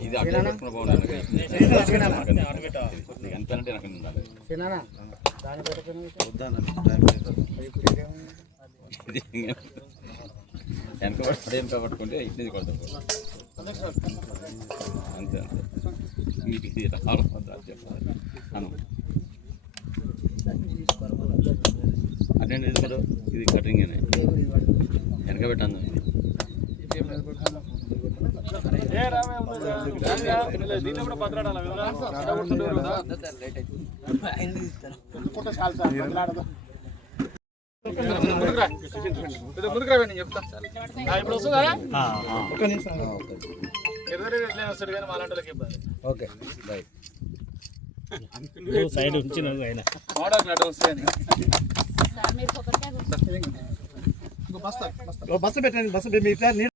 ఇది అట్లా పెట్టుకున్న బాగుంటుంది ఎంత అంటే నాకు ఉండాలి వెనక పట్టుకుంటే ఇట్లా కొడతాం అంతే అంతే మీకు ఇది చెప్పాలి అను అదే ఇది కటింగ్ వెనక పెట్టాను ముందుకు నేను చెప్తా ఇప్పుడు వస్తుందా ఎట్లా వస్తాడు కానీ మాలాంటి ఇబ్బంది ఓకే సైడ్ ఉంచి ఆయన వస్తాయని బస్సు పెట్టండి బస్సు